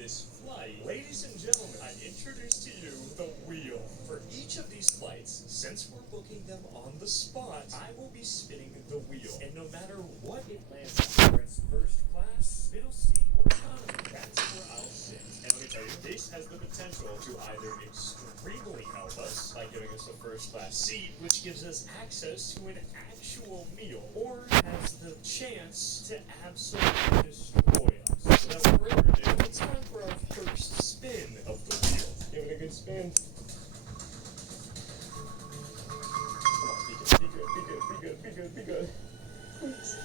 this flight, ladies and gentlemen, I introduce to you the wheel. For each of these flights, since we're booking them on the spot, I will be spinning the wheel. And no matter what it lands on, whether it's first class, middle seat, or economy, that's where I'll sit. And let me tell you, this has the potential to either extremely help us by giving us a first class seat, which gives us access to an actual meal, or has the chance to absolutely destroy us. Without further ado, it's time for our first spin of the wheel. Give it a good spin. Come on, be good, be good, be good, be good, be good. Please.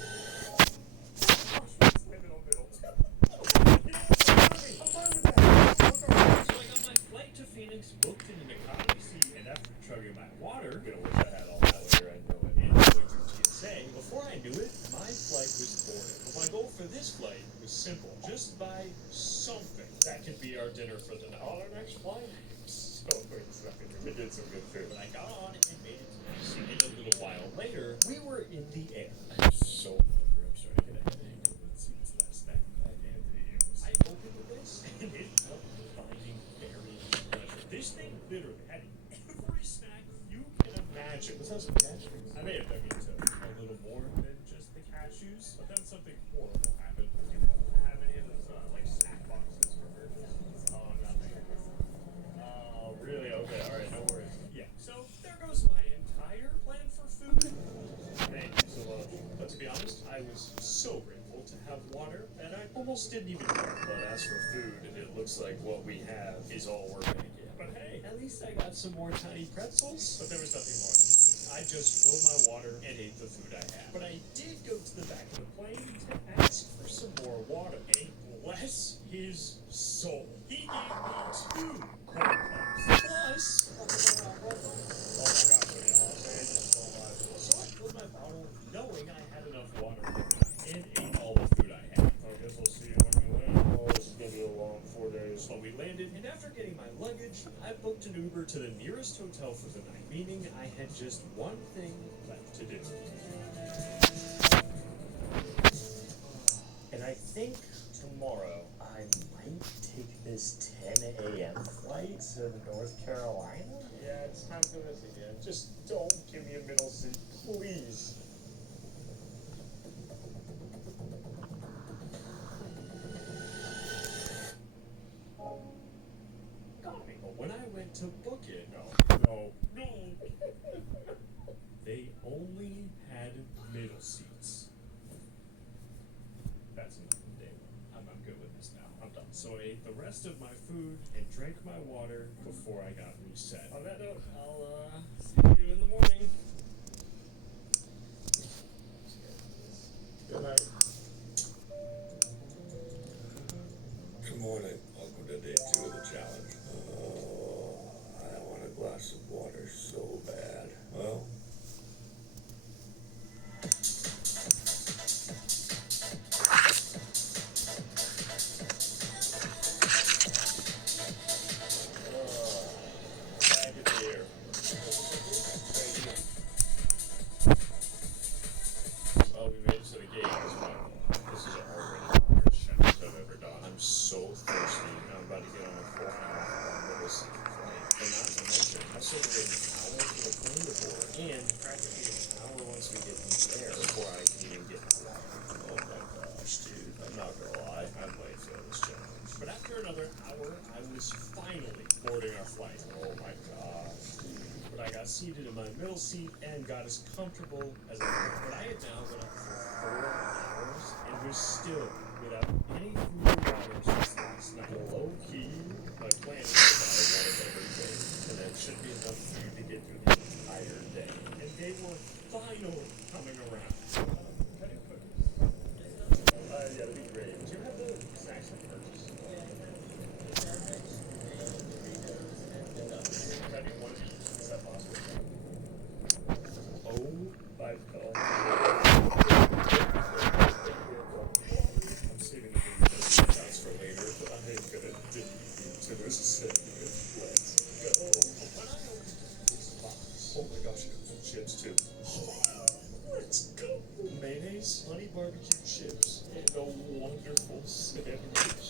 Phoenix booked in an economy seat, and after chugging my water, I wish I had all that later, I know it, and going through TSA, before I knew it, my flight was boarded. But my goal for this flight was simple: just buy something that could be our dinner for the night. On our next flight, so excited. We did some good food. But I got on and made it to my seat, and a little while later, we were in the air. I'm so hungry, I'm starting to get a headache. Let's see what's that snack pack Anthony used. I opened this, and it felt finding very pleasure. This thing literally had every snack you can imagine. Let's have some cashews. I may have dug into a little more than just the cashews, but then something horrible happened. Do you have any of those like snack boxes for purchase? Oh, nothing. Oh, really? Okay, alright, no worries. Yeah, so there goes my entire plan for food. Thank you so much. But to be honest, I was so grateful to have water, and I almost didn't even care. But as for food, it looks like what we have is all we're gonna get. But hey, at least I got some more tiny pretzels. But there was nothing more I could do. I just filled my water and ate the food I had. But I did go to the back of the plane to ask for some more water. And bless his soul, he gave me 2 cold cups. Plus, oh my gosh, so I filled my bottle knowing I had enough water and ate all the food I had. I guess I'll see you when we land. Oh, this is gonna be a long 4 days. But we landed, and after getting my luggage, I booked an Uber to the nearest hotel for the night, meaning I had just one thing left to do. And I think tomorrow I might take this 10 a.m. flight to North Carolina. Yeah, it's time for this again. Just don't give me a middle seat, please. Got me. But when I went to book it, no. They only had middle seats. That's enough of day one. I'm good with this now. I'm done. So I ate the rest of my food and drank my water before I got reset. On that note, I'll see you in the morning. Good night. Good morning. Welcome to day 2 of the challenge. Oh, I want a glass of water so bad. Well, Bag of beer. Well, we made it to the gate. This is already the hardest challenge I've ever done. I'm so thirsty. I'm about to get on a 4.5-hour middle seat flight. And not to mention, I still have an hour for the plane to board, and practically an hour once we get in the air before I can even get my water. Oh my gosh, dude. I'm not gonna lie. I might fail this challenge. But after another hour, I was finally boarding our flight. Oh my gosh, dude. But I got seated in my middle seat and got as comfortable as I could. But I had now been up for 4 hours and was still without any food or water since last night. Low key, my plan is to buy one of everything, and that should be enough food to get through the entire day. And they were finally coming around. Can I cook? Yeah, that'd be great. Do you have the snacks I purchased? Can I do one of each? Is that possible? Oh my god. I'm saving the shots for later, but I ain't gonna dig into this segment. Let's go. When I opened this box, oh my gosh, it was chips too. Let's go. Mayonnaise, honey barbecue chips, and a wonderful sandwich.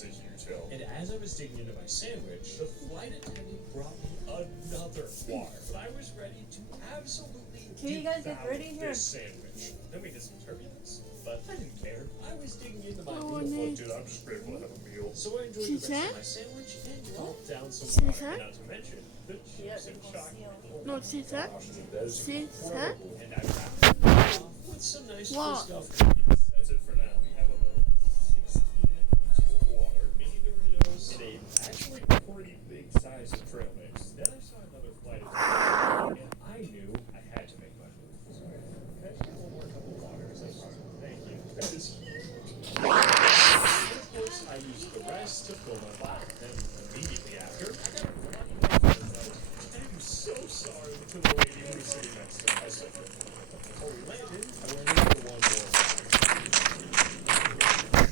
That's a huge hill. And as I was digging into my sandwich, the flight attendant brought me another water. But I was ready to absolutely Can you guys get devour ready here? this sandwich. Then we hit some turbulence, but I didn't care. I was digging into my Oh, meal. no. Look, dude, I'm just grateful to have a meal. So I enjoyed She the rest said? of my sandwich and gulped down some She water. said? Not to mention the chips and chocolate. No, c'est ça? C'est ça? And I wrapped it off with some nice Wow. stuff cookies. That's it for now. We have about 16 ounces of water, mini Doritos, and a actually pretty big size of trail mix. Then I saw another flight attendant, and I knew I had to make my move. So I had one more cup of water. Thank you. That is huge. And of course, I used the rest to fill my bottle. Then immediately after, I got a bloody nose. I am so sorry to the lady who was sitting next to me. I said, before we landed, I went in for one more.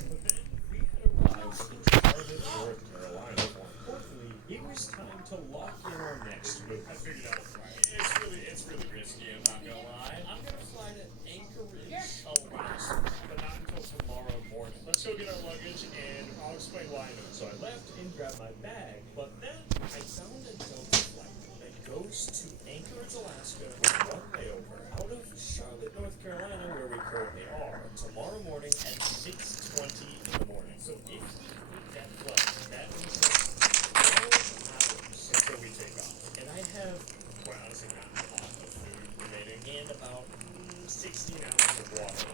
But then we had arrived in Charlotte, North Carolina. More importantly, it was time to lock in our next move. I figured out a flight. It's really risky, I'm not gonna lie. I'm gonna fly to Anchorage, Alaska, but not until tomorrow morning. Let's go get our luggage and I'll explain why I know. So I left and grabbed my bag, but then I found a Delta flight that goes to Anchorage, Alaska with one layover out of Charlotte, North Carolina, where we currently are, tomorrow morning at 6:20 in the morning. So if we take that flight, that means that's 12 hours until we take off. And I have, quite honestly, not a lot of food remaining and about 16 ounces of water.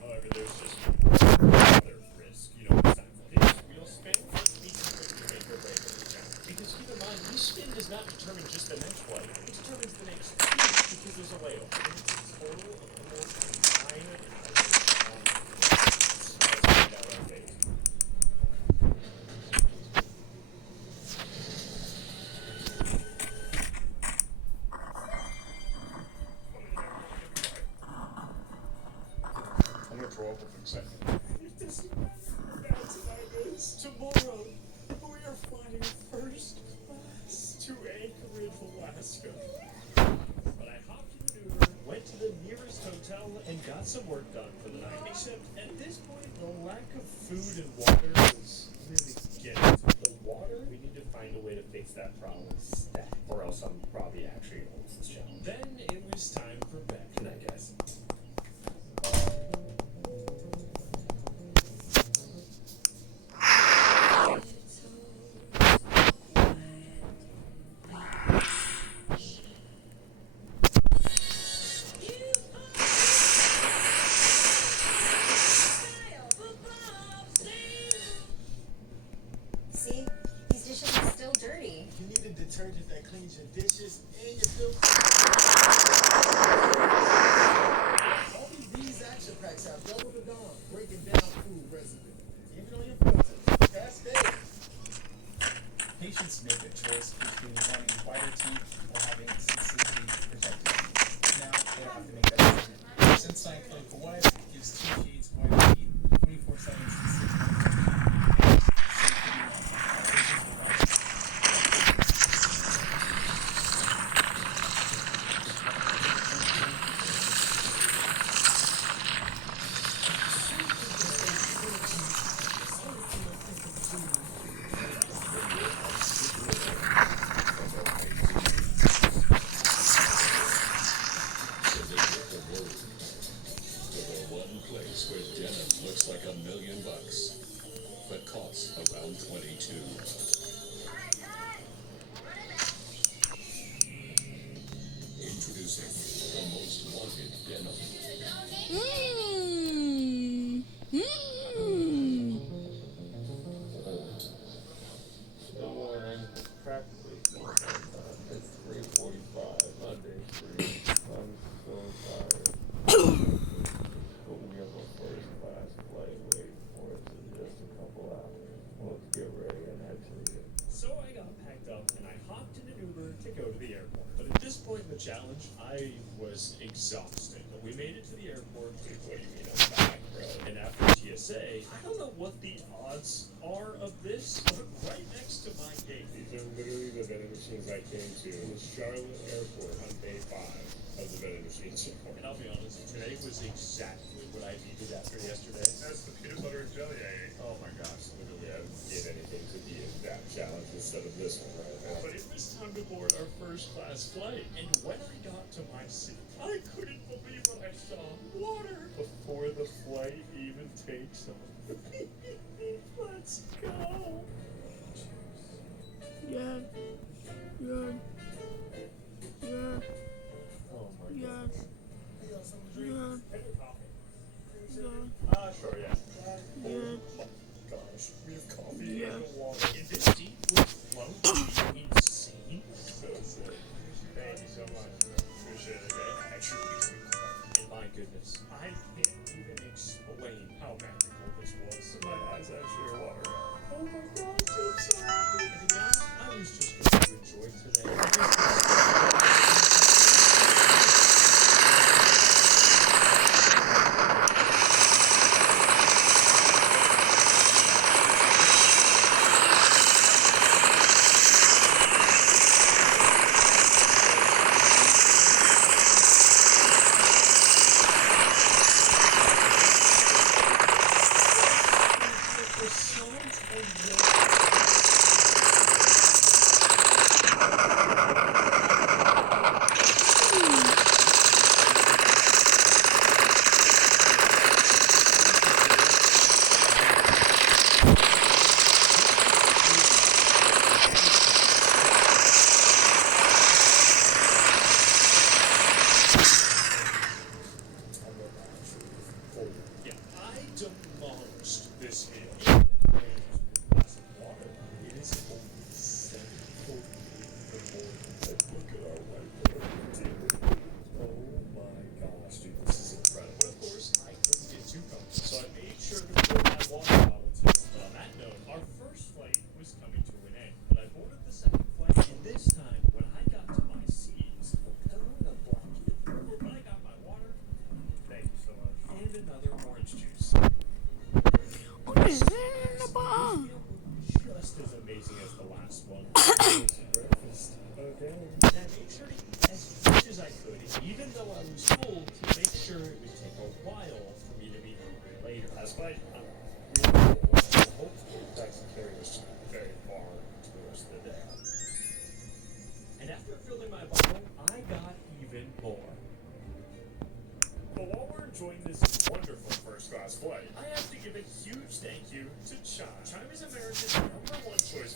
However, there's just other risk. You know, it's time for this wheel spin. We can quickly make or break every challenge. Because keep in mind, this spin does not determine just the next flight. It determines the next two because there's a layover. And it's a total of almost 9 hours. Let's find out our date. I'm gonna throw up with excitement. It doesn't matter how bad tonight is. Tomorrow, we are flying first class to Anchorage, Alaska. But I hopped in an Uber, went to the nearest hotel, and got some work done for the night. Except at this point, the lack of food and water is really getting to me. The water, we need to find a way to fix that problem. Stat. Or else I'm probably actually gonna lose this challenge. Then it was time for bed. Good night, guys. See? These dishes are still dirty. You need a detergent that cleans your dishes and your filters. Only these action packs have double the dawn, breaking down food residue. Even on your filters. Cascade. Patients make a choice between wanting whiter teeth or having sensitivity protected teeth. Now they don't have to make that decision. Sensodyne Clinical White gives 2 shades whiter teeth, 24/7 sensitivity. One place where denim looks like $1 million, but costs around 22. Introducing the most wanted denim. Mmm. Mmm. Good morning. Practically. It's 3:45. Monday, 3. I'm so tired. But we have a first class flight waiting for us in just a couple hours. Let's get ready and head to the So I got packed up and I hopped in an Uber to go to the airport. But at this point in the challenge, I was exhausted. But we made it to the airport. What do you mean I'm back, bro? And after TSA, I don't know what the odds are of this, but right next to my gate. These are literally the vending machines I came to. Charlotte Airport on day 5 of the vending machines. And I'll be honest, today was exactly what I needed after yesterday. That's the peanut butter and jelly I ate. Oh my gosh, literally. instead of this one right now. But it was time to board our first class flight. And when I got to my seat, I couldn't believe what I saw. Water! Before the flight even takes off. Let's go! Yeah. Yeah. Yeah. Oh my Yeah. god. Hey, y'all, something to drink? Yeah. Hey, coffee. Yeah. Sure, yeah. Yeah. Gosh, we have coffee Yeah. and water. In this deep would float be insane. So sick. Thank you so much. Appreciate it. Okay, actually, and my goodness, I can't even explain how magical this was. My eyes actually are watering. Oh my gosh, I'm so happy. And to be honest, I was just going to enjoy today. The sounds of yeah, I demolished this meal. Even though I used a glass of water, it is only 7:40 in the morning. And look at our whiteboard, dude. Oh my gosh, dude, this is incredible. But of course, I couldn't get too comfortable, so I made sure to fill my water bottle too. But on that note, our first flight was coming to an end. But I boarded the second flight, and this time, when I got to my seat, it was a pillow and a blanket. When I got my water, thank you so much. And another orange juice. Just as amazing as the last one. Breakfast. Okay. And I made sure to eat as much as I could, even though I was full, to make sure it would take a while for me to be hungry later. That's why I'm really full. Hopefully that can carry us very far into the rest of the day. And after filling my bottle, I got even more. But while we're enjoying this wonderful first class flight, I have to give a huge thank you to Chime. Chime is America's #1 choice.